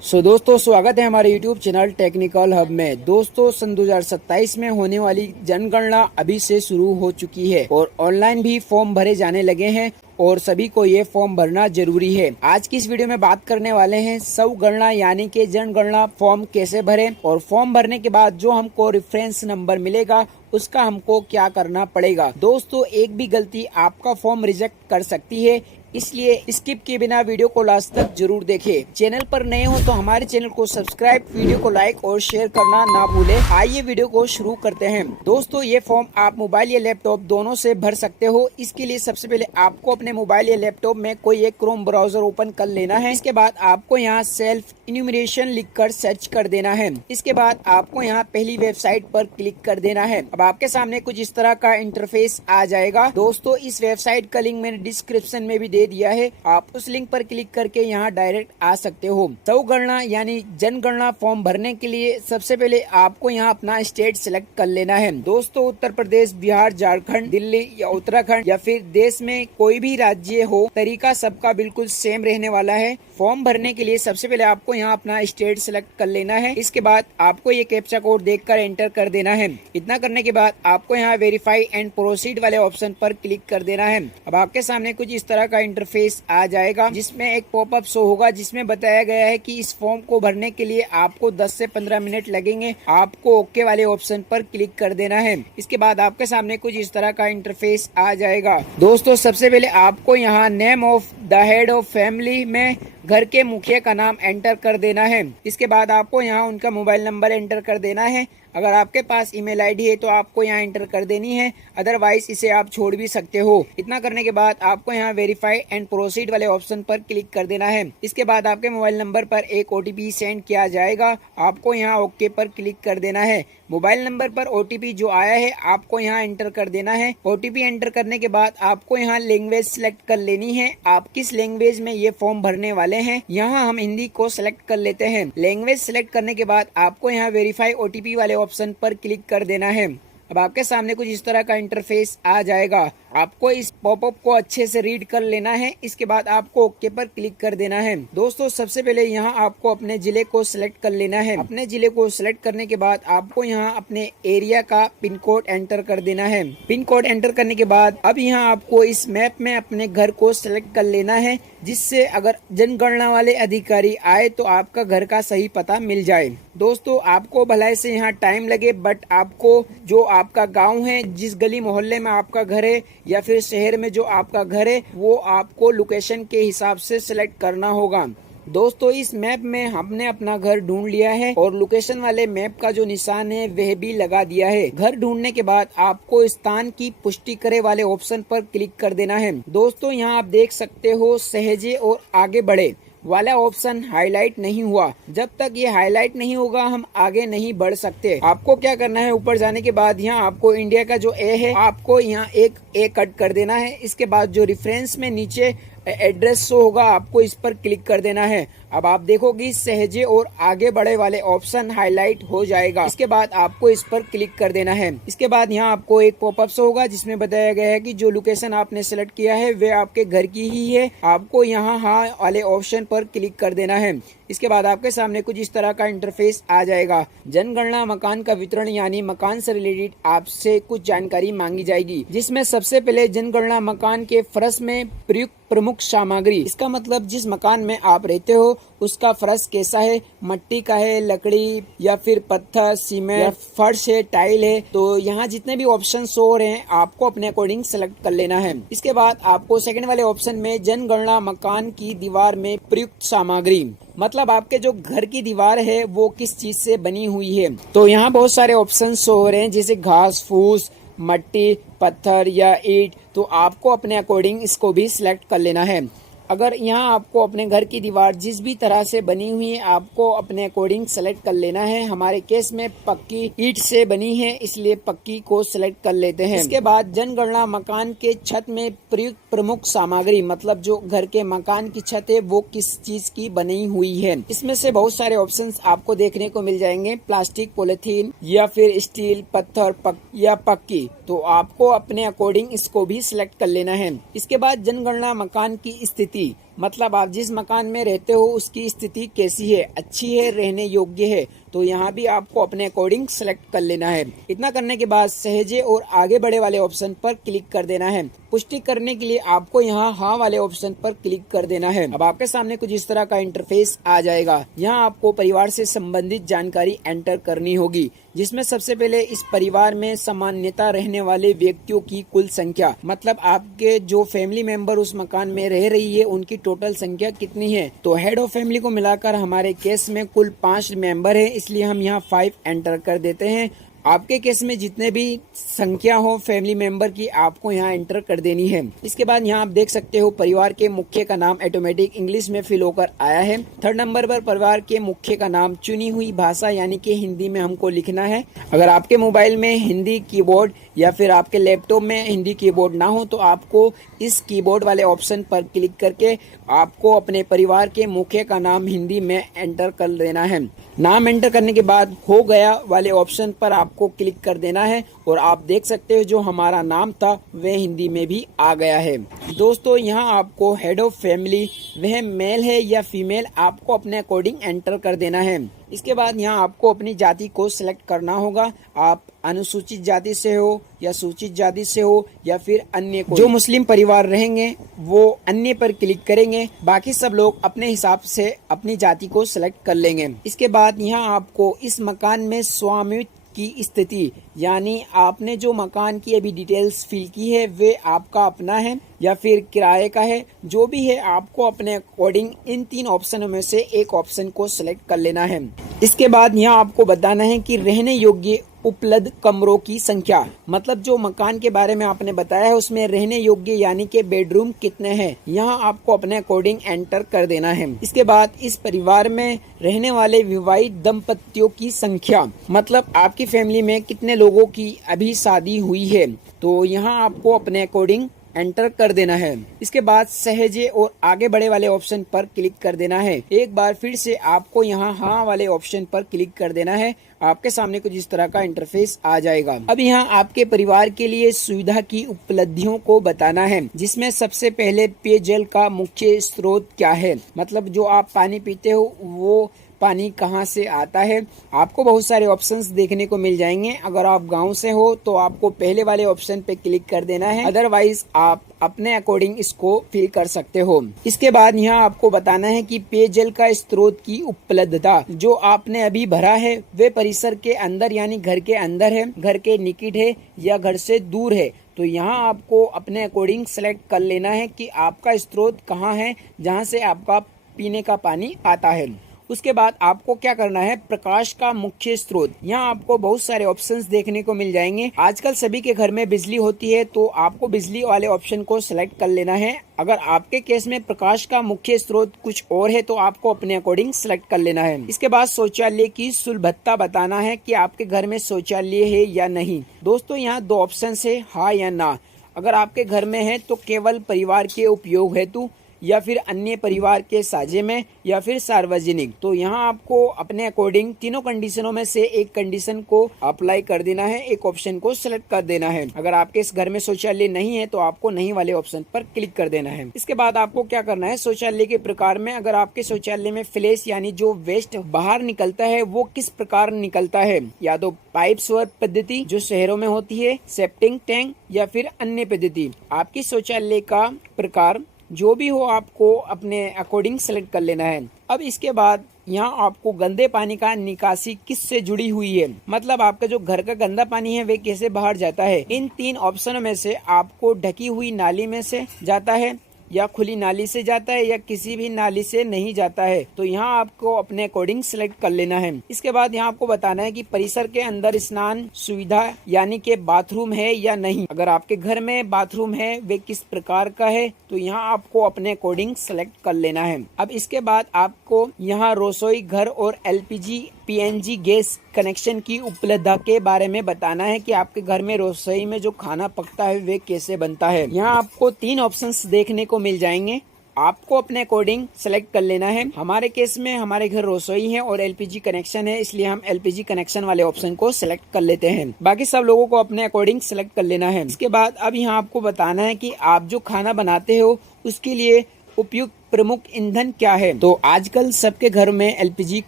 दोस्तों स्वागत है हमारे YouTube चैनल टेक्निकल हब में। दोस्तों सन 2027 में होने वाली जनगणना अभी से शुरू हो चुकी है और ऑनलाइन भी फॉर्म भरे जाने लगे हैं और सभी को ये फॉर्म भरना जरूरी है। आज की इस वीडियो में बात करने वाले हैं स्वगणना यानी कि जनगणना फॉर्म कैसे भरें और फॉर्म भरने के बाद जो हमको रेफरेंस नंबर मिलेगा उसका हमको क्या करना पड़ेगा। दोस्तों एक भी गलती आपका फॉर्म रिजेक्ट कर सकती है, इसलिए स्किप किए बिना वीडियो को लास्ट तक जरूर देखें। चैनल पर नए हो तो हमारे चैनल को सब्सक्राइब, वीडियो को लाइक और शेयर करना ना भूलें। आइए वीडियो को शुरू करते हैं। दोस्तों ये फॉर्म आप मोबाइल या लैपटॉप दोनों से भर सकते हो। इसके लिए सबसे पहले आपको अपने मोबाइल या लैपटॉप में कोई एक क्रोम ब्राउजर ओपन कर लेना है। इसके बाद आपको यहाँ सेल्फ इन्यूमरेशन लिखकर सर्च कर देना है। इसके बाद आपको यहाँ पहली वेबसाइट पर क्लिक कर देना है। अब आपके सामने कुछ इस तरह का इंटरफेस आ जाएगा। दोस्तों इस वेबसाइट का लिंक मैंने डिस्क्रिप्शन में भी दे दिया है, आप उस लिंक पर क्लिक करके यहाँ डायरेक्ट आ सकते हो। स्वगणना यानी जनगणना फॉर्म भरने के लिए सबसे पहले आपको यहाँ अपना स्टेट सिलेक्ट कर लेना है। दोस्तों उत्तर प्रदेश, बिहार, झारखंड, दिल्ली या उत्तराखंड या फिर देश में कोई भी राज्य हो, तरीका सबका बिल्कुल सेम रहने वाला है। फॉर्म भरने के लिए सबसे पहले आपको यहाँ अपना स्टेट सिलेक्ट कर लेना है। इसके बाद आपको ये कैप्चा कोड देखकर एंटर कर देना है। इतना करने के बाद आपको यहाँ वेरीफाई एंड प्रोसीड वाले ऑप्शन पर क्लिक कर देना है। अब आपके सामने कुछ इस तरह का इंटरफेस आ जाएगा जिसमें एक पॉपअप शो होगा जिसमें बताया गया है कि इस फॉर्म को भरने के लिए आपको 10 से 15 मिनट लगेंगे। आपको ओके वाले ऑप्शन पर क्लिक कर देना है। इसके बाद आपके सामने कुछ इस तरह का इंटरफेस आ जाएगा। दोस्तों सबसे पहले आपको यहाँ name of the head of family में घर के मुखिया का नाम एंटर कर देना है। इसके बाद आपको यहाँ उनका मोबाइल नंबर एंटर कर देना है। अगर आपके पास ईमेल आईडी है तो आपको यहाँ एंटर कर देनी है, अदरवाइज इसे आप छोड़ भी सकते हो। इतना करने के बाद आपको यहाँ वेरीफाई एंड प्रोसीड वाले ऑप्शन पर क्लिक कर देना है। इसके बाद आपके मोबाइल नंबर पर एक ओटीपी सेंड किया जाएगा, आपको यहाँ ओके पर क्लिक कर देना है। मोबाइल नंबर पर ओटीपी जो आया है आपको यहाँ एंटर कर देना है। ओटीपी एंटर करने के बाद आपको यहाँ लैंग्वेज सिलेक्ट कर लेनी है, आप किस लैंग्वेज में ये फॉर्म भरने वाले हैं। यहाँ हम हिंदी को सिलेक्ट कर लेते हैं। लैंग्वेज सिलेक्ट करने के बाद आपको यहाँ वेरीफाई ओटीपी वाले ऑप्शन पर क्लिक कर देना है। अब आपके सामने कुछ इस तरह का इंटरफेस आ जाएगा। आपको इस पॉपअप को अच्छे से रीड कर लेना है। इसके बाद आपको ओके पर क्लिक कर देना है। दोस्तों सबसे पहले यहाँ आपको अपने जिले को सिलेक्ट कर लेना है। अपने जिले को सिलेक्ट करने के बाद आपको यहाँ अपने एरिया का पिन कोड एंटर कर देना है। पिन कोड एंटर करने के बाद अब यहाँ आपको इस मैप में अपने घर को सिलेक्ट कर लेना है, जिससे अगर जनगणना वाले अधिकारी आए तो आपका घर का सही पता मिल जाए। दोस्तों आपको भलाई से यहाँ टाइम लगे, बट आपको जो आपका गांव है, जिस गली मोहल्ले में आपका घर है या फिर शहर में जो आपका घर है, वो आपको लोकेशन के हिसाब से सिलेक्ट करना होगा। दोस्तों इस मैप में हमने अपना घर ढूंढ लिया है और लोकेशन वाले मैप का जो निशान है वह भी लगा दिया है। घर ढूंढने के बाद आपको स्थान की पुष्टि करे वाले ऑप्शन पर क्लिक कर देना है। दोस्तों यहाँ आप देख सकते हो सहजे और आगे बढ़े वाला ऑप्शन हाईलाइट नहीं हुआ। जब तक ये हाईलाइट नहीं होगा हम आगे नहीं बढ़ सकते। आपको क्या करना है, ऊपर जाने के बाद यहाँ आपको इंडिया का जो ए है आपको यहाँ एक ए कट कर देना है। इसके बाद जो रेफरेंस में नीचे एड्रेस शो होगा आपको इस पर क्लिक कर देना है। अब आप देखोगे सहजे और आगे बढ़े वाले ऑप्शन हाईलाइट हो जाएगा। इसके बाद आपको इस पर क्लिक कर देना है। इसके बाद यहाँ आपको एक पॉपअप शो होगा जिसमें बताया गया है कि जो लोकेशन आपने सेलेक्ट किया है वे आपके घर की ही है। आपको यहाँ हाँ वाले ऑप्शन पर क्लिक कर देना है। इसके बाद आपके सामने कुछ इस तरह का इंटरफेस आ जाएगा। जनगणना मकान का वितरण यानी मकान से रिलेटेड आपसे कुछ जानकारी मांगी जाएगी, जिसमें सबसे पहले जनगणना मकान के फर्श में प्रयुक्त प्रमुख सामग्री। इसका मतलब जिस मकान में आप रहते हो उसका फर्श कैसा है, मट्टी का है, लकड़ी या फिर पत्थर, सीमेंट या फर्श है, टाइल है। तो यहाँ जितने भी ऑप्शन शो हो रहे हैं आपको अपने अकॉर्डिंग सेलेक्ट कर लेना है। इसके बाद आपको सेकंड वाले ऑप्शन में जनगणना मकान की दीवार में प्रयुक्त सामग्री, मतलब आपके जो घर की दीवार है वो किस चीज से बनी हुई है। तो यहाँ बहुत सारे ऑप्शन शो हो रहे हैं जैसे घास फूस, मट्टी, पत्थर या ईंट। तो आपको अपने अकॉर्डिंग इसको भी सिलेक्ट कर लेना है। अगर यहाँ आपको अपने घर की दीवार जिस भी तरह से बनी हुई है आपको अपने अकॉर्डिंग सेलेक्ट कर लेना है। हमारे केस में पक्की ईंट से बनी है इसलिए पक्की को सिलेक्ट कर लेते हैं। इसके बाद जनगणना मकान के छत में प्रयुक्त प्रमुख सामग्री, मतलब जो घर के मकान की छत है वो किस चीज की बनी हुई है। इसमें से बहुत सारे ऑप्शंस आपको देखने को मिल जाएंगे, प्लास्टिक, पॉलिथीन या फिर स्टील, पत्थर या पक्की। तो आपको अपने अकॉर्डिंग इसको भी सिलेक्ट कर लेना है। इसके बाद जनगणना मकान की स्थिति, मतलब आप जिस मकान में रहते हो उसकी स्थिति कैसी है, अच्छी है, रहने योग्य है, तो यहाँ भी आपको अपने अकॉर्डिंग सेलेक्ट कर लेना है। इतना करने के बाद सहजे और आगे बढ़े वाले ऑप्शन पर क्लिक कर देना है। पुष्टि करने के लिए आपको यहाँ हाँ वाले ऑप्शन पर क्लिक कर देना है। अब आपके सामने कुछ इस तरह का इंटरफेस आ जाएगा। यहाँ आपको परिवार से संबंधित जानकारी एंटर करनी होगी, जिसमें सबसे पहले इस परिवार में सामान्यता रहने वाले व्यक्तियों की कुल संख्या, मतलब आपके जो फैमिली मेंबर उस मकान में रह रही है उनकी टोटल संख्या कितनी है। तो हेड ऑफ फैमिली को मिलाकर हमारे केस में कुल 5 मेंबर है, इसलिए हम यहाँ 5 एंटर कर देते हैं। आपके केस में जितने भी संख्या हो फैमिली मेंबर की आपको यहाँ एंटर कर देनी है। इसके बाद यहाँ आप देख सकते हो परिवार के मुख्य का नाम ऑटोमेटिक इंग्लिश में फिल होकर आया है। 3rd नंबर पर परिवार के मुख्य का नाम चुनी हुई भाषा यानी कि हिंदी में हमको लिखना है। अगर आपके मोबाइल में हिंदी कीबोर्ड या फिर आपके लैपटॉप में हिंदी कीबोर्ड ना हो तो आपको इस कीबोर्ड वाले ऑप्शन पर क्लिक करके आपको अपने परिवार के मुख्य का नाम हिंदी में एंटर कर देना है। नाम एंटर करने के बाद हो गया वाले ऑप्शन पर आपको क्लिक कर देना है और आप देख सकते हो जो हमारा नाम था वह हिंदी में भी आ गया है। दोस्तों यहाँ आपको हेड ऑफ फैमिली वह मेल है या फीमेल आपको अपने अकॉर्डिंग एंटर कर देना है। इसके बाद यहाँ आपको अपनी जाति को सिलेक्ट करना होगा। आप अनुसूचित जाति से हो या सूचित जाति से हो या फिर अन्य को। जो मुस्लिम परिवार रहेंगे वो अन्य पर क्लिक करेंगे, बाकी सब लोग अपने हिसाब से अपनी जाति को सिलेक्ट कर लेंगे। इसके बाद यहाँ आपको इस मकान में स्वामित्व की स्थिति यानी आपने जो मकान की अभी डिटेल्स फिल की है वे आपका अपना है या फिर किराए का है, जो भी है आपको अपने अकॉर्डिंग इन 3 ऑप्शनों में से एक ऑप्शन को सिलेक्ट कर लेना है। इसके बाद यहाँ आपको बताना है कि रहने योग्य उपलब्ध कमरों की संख्या, मतलब जो मकान के बारे में आपने बताया है उसमें रहने योग्य यानी कि बेडरूम कितने हैं, यहाँ आपको अपने अकॉर्डिंग एंटर कर देना है। इसके बाद इस परिवार में रहने वाले विवाहित दंपतियों की संख्या, मतलब आपकी फैमिली में कितने लोगों की अभी शादी हुई है, तो यहाँ आपको अपने अकॉर्डिंग एंटर कर देना है। इसके बाद सहजे और आगे बढ़े वाले ऑप्शन पर क्लिक कर देना है। एक बार फिर से आपको यहाँ हाँ वाले ऑप्शन पर क्लिक कर देना है। आपके सामने कुछ इस तरह का इंटरफेस आ जाएगा। अब यहाँ आपके परिवार के लिए सुविधा की उपलब्धियों को बताना है, जिसमें सबसे पहले पेयजल का मुख्य स्रोत क्या है, मतलब जो आप पानी पीते हो वो पानी कहाँ से आता है। आपको बहुत सारे ऑप्शंस देखने को मिल जाएंगे। अगर आप गांव से हो तो आपको पहले वाले ऑप्शन पे क्लिक कर देना है, अदरवाइज आप अपने अकॉर्डिंग इसको फिल कर सकते हो। इसके बाद यहाँ आपको बताना है कि पेयजल का स्रोत की उपलब्धता जो आपने अभी भरा है वे परिसर के अंदर यानी घर के अंदर है, घर के निकट है या घर से दूर है, तो यहाँ आपको अपने अकॉर्डिंग सेलेक्ट कर लेना है कि आपका स्रोत कहाँ है जहाँ से आपका पीने का पानी आता है। उसके बाद आपको क्या करना है, प्रकाश का मुख्य स्रोत। यहाँ आपको बहुत सारे ऑप्शंस देखने को मिल जाएंगे। आजकल सभी के घर में बिजली होती है तो आपको बिजली वाले ऑप्शन को सिलेक्ट कर लेना है। अगर आपके केस में प्रकाश का मुख्य स्रोत कुछ और है तो आपको अपने अकॉर्डिंग सिलेक्ट कर लेना है। इसके बाद शौचालय की सुलभता बताना है कि आपके घर में शौचालय है या नहीं। दोस्तों यहाँ 2 ऑप्शन है, हाँ या ना। अगर आपके घर में है तो केवल परिवार के उपयोग हेतु या फिर अन्य परिवार के साझे में या फिर सार्वजनिक, तो यहाँ आपको अपने अकॉर्डिंग तीनों कंडीशनों में से एक कंडीशन को अप्लाई कर देना है, एक ऑप्शन को सिलेक्ट कर देना है। अगर आपके इस घर में शौचालय नहीं है तो आपको नहीं वाले ऑप्शन पर क्लिक कर देना है। इसके बाद आपको क्या करना है, शौचालय के प्रकार में अगर आपके शौचालय में फ्लैश यानी जो वेस्ट बाहर निकलता है वो किस प्रकार निकलता है, या तो पाइप स्वर पद्धति जो शहरों में होती है, सेप्टिंग टैंक या फिर अन्य पद्धति। आपकी शौचालय का प्रकार जो भी हो आपको अपने अकॉर्डिंग सेलेक्ट कर लेना है। अब इसके बाद यहाँ आपको गंदे पानी का निकासी किस से जुड़ी हुई है, मतलब आपका जो घर का गंदा पानी है वे कैसे बाहर जाता है। इन 3 ऑप्शनों में से आपको ढकी हुई नाली में से जाता है या खुली नाली से जाता है या किसी भी नाली से नहीं जाता है, तो यहाँ आपको अपने अकॉर्डिंग सेलेक्ट कर लेना है। इसके बाद यहाँ आपको बताना है कि परिसर के अंदर स्नान सुविधा यानी कि बाथरूम है या नहीं। अगर आपके घर में बाथरूम है वे किस प्रकार का है, तो यहाँ आपको अपने अकॉर्डिंग सेलेक्ट कर लेना है। अब इसके बाद आपको यहाँ रसोई घर और LPG PNG गैस कनेक्शन की उपलब्धता के बारे में बताना है कि आपके घर में रसोई में जो खाना पकता है वे कैसे बनता है। यहाँ आपको 3 ऑप्शंस देखने को मिल जाएंगे, आपको अपने अकॉर्डिंग सेलेक्ट कर लेना है। हमारे केस में हमारे घर रसोई है और LPG कनेक्शन है, इसलिए हम LPG कनेक्शन वाले ऑप्शन को सिलेक्ट कर लेते हैं। बाकी सब लोगों को अपने अकॉर्डिंग सेलेक्ट कर लेना है। इसके बाद अब यहाँ आपको बताना है कि आप जो खाना बनाते हो उसके लिए उपयुक्त प्रमुख ईंधन क्या है। तो आजकल सबके घर में एलपीजी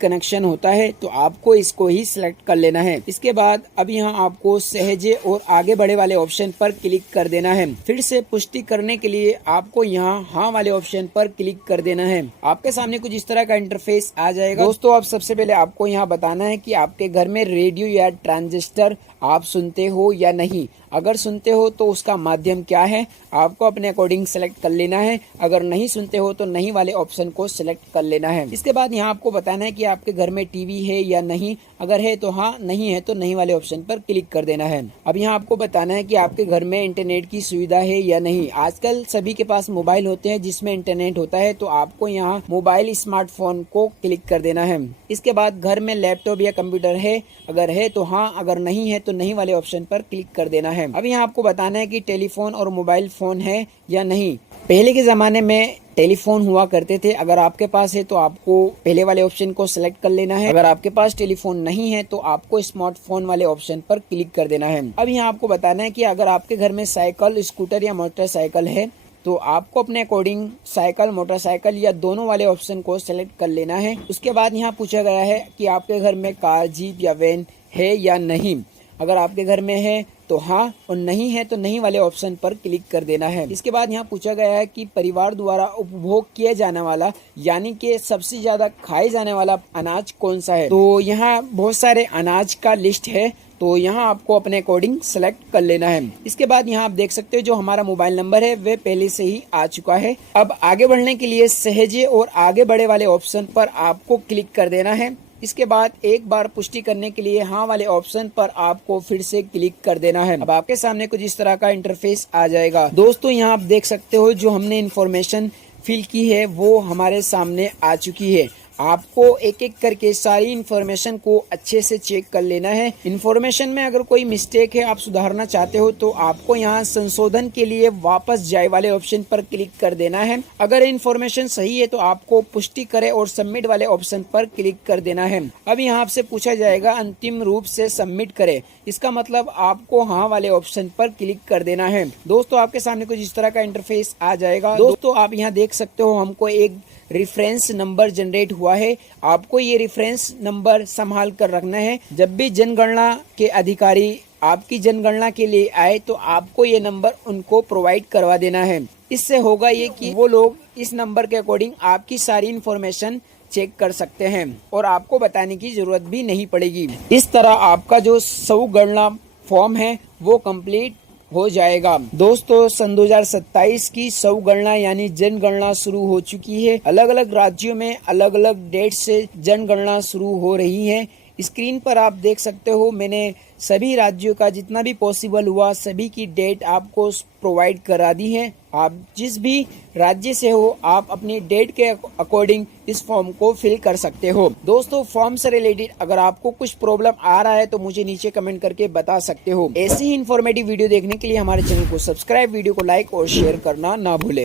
कनेक्शन होता है, तो आपको इसको ही सिलेक्ट कर लेना है। इसके बाद अब यहाँ आपको सहजे और आगे बढ़े वाले ऑप्शन पर क्लिक कर देना है। फिर से पुष्टि करने के लिए आपको यहाँ हाँ वाले ऑप्शन पर क्लिक कर देना है। आपके सामने कुछ इस तरह का इंटरफेस आ जाएगा। दोस्तों, अब सबसे पहले आपको यहाँ बताना है कि आपके घर में रेडियो या ट्रांजिस्टर आप सुनते हो या नहीं। अगर सुनते हो तो उसका माध्यम क्या है, आपको अपने अकॉर्डिंग सेलेक्ट कर लेना है। अगर नहीं सुनते हो तो नहीं वाले ऑप्शन को सिलेक्ट कर लेना है। इसके बाद यहाँ आपको बताना है कि आपके घर में टीवी है या नहीं। अगर है तो हाँ, नहीं है तो नहीं वाले ऑप्शन पर क्लिक कर देना है। अब यहाँ आपको बताना है कि आपके घर में इंटरनेट की सुविधा है या नहीं। आजकल सभी के पास मोबाइल होते हैं जिसमें इंटरनेट होता है, तो आपको यहाँ मोबाइल स्मार्टफोन को क्लिक कर देना है। इसके बाद घर में लैपटॉप या कंप्यूटर है, अगर है तो हाँ, अगर नहीं है तो नहीं वाले ऑप्शन पर क्लिक कर देना है। अब यहाँ आपको बताना है कि टेलीफोन और मोबाइल फोन है या नहीं। पहले के जमाने में टेलीफोन हुआ करते थे, अगर आपके पास है तो आपको पहले वाले ऑप्शन को सिलेक्ट कर लेना है। अगर आपके पास टेलीफोन नहीं है तो आपको स्मार्टफोन वाले ऑप्शन पर क्लिक कर देना है। अब यहाँ आपको बताना है कि अगर आपके घर में साइकिल, स्कूटर या मोटरसाइकिल है तो आपको अपने अकॉर्डिंग साइकिल, मोटरसाइकिल या दोनों वाले ऑप्शन को सिलेक्ट कर लेना है। उसके बाद यहाँ पूछा गया है कि आपके घर में कार, जीप या वैन है या नहीं। अगर आपके घर में है तो हाँ, और नहीं है तो नहीं वाले ऑप्शन पर क्लिक कर देना है। इसके बाद यहाँ पूछा गया है कि परिवार द्वारा उपभोग किया जाने वाला यानी कि सबसे ज्यादा खाए जाने वाला अनाज कौन सा है। तो यहाँ बहुत सारे अनाज का लिस्ट है, तो यहाँ आपको अपने अकॉर्डिंग सेलेक्ट कर लेना है। इसके बाद यहाँ आप देख सकते हो जो हमारा मोबाइल नंबर है वह पहले से ही आ चुका है। अब आगे बढ़ने के लिए सहजे और आगे बढ़े वाले ऑप्शन पर आपको क्लिक कर देना है। इसके बाद एक बार पुष्टि करने के लिए हाँ वाले ऑप्शन पर आपको फिर से क्लिक कर देना है। अब आपके सामने कुछ इस तरह का इंटरफेस आ जाएगा। दोस्तों, यहाँ आप देख सकते हो जो हमने इन्फॉर्मेशन फिल की है वो हमारे सामने आ चुकी है। आपको एक एक करके सारी इन्फॉर्मेशन को अच्छे से चेक कर लेना है। इन्फॉर्मेशन में अगर कोई मिस्टेक है, आप सुधारना चाहते हो तो आपको यहाँ संशोधन के लिए वापस जाए वाले ऑप्शन पर क्लिक कर देना है। अगर इन्फॉर्मेशन सही है तो आपको पुष्टि करे और सबमिट वाले ऑप्शन पर क्लिक कर देना है। अब यहाँ आपसे पूछा जाएगा अंतिम रूप से सबमिट करे, इसका मतलब आपको हाँ वाले ऑप्शन पर क्लिक कर देना है। दोस्तों, आपके सामने कुछ इस तरह का इंटरफेस आ जाएगा। दोस्तों, आप यहाँ देख सकते हो हमको एक रेफरेंस नंबर जनरेट हुआ है। आपको ये रेफरेंस नंबर संभाल कर रखना है। जब भी जनगणना के अधिकारी आपकी जनगणना के लिए आए तो आपको ये नंबर उनको प्रोवाइड करवा देना है। इससे होगा ये कि वो लोग इस नंबर के अकॉर्डिंग आपकी सारी इन्फॉर्मेशन चेक कर सकते हैं और आपको बताने की जरूरत भी नहीं पड़ेगी। इस तरह आपका जो स्वगणना फॉर्म है वो कंप्लीट हो जाएगा। दोस्तों, सन 2027 की स्वगणना यानी जनगणना शुरू हो चुकी है। अलग अलग राज्यों में अलग अलग डेट से जनगणना शुरू हो रही है। स्क्रीन पर आप देख सकते हो मैंने सभी राज्यों का जितना भी पॉसिबल हुआ सभी की डेट आपको प्रोवाइड करा दी है। आप जिस भी राज्य से हो आप अपनी डेट के अकॉर्डिंग इस फॉर्म को फिल कर सकते हो। दोस्तों, फॉर्म से रिलेटेड अगर आपको कुछ प्रॉब्लम आ रहा है तो मुझे नीचे कमेंट करके बता सकते हो। ऐसी ही इन्फॉर्मेटिव वीडियो देखने के लिए हमारे चैनल को सब्सक्राइब, वीडियो को लाइक और शेयर करना ना भूले।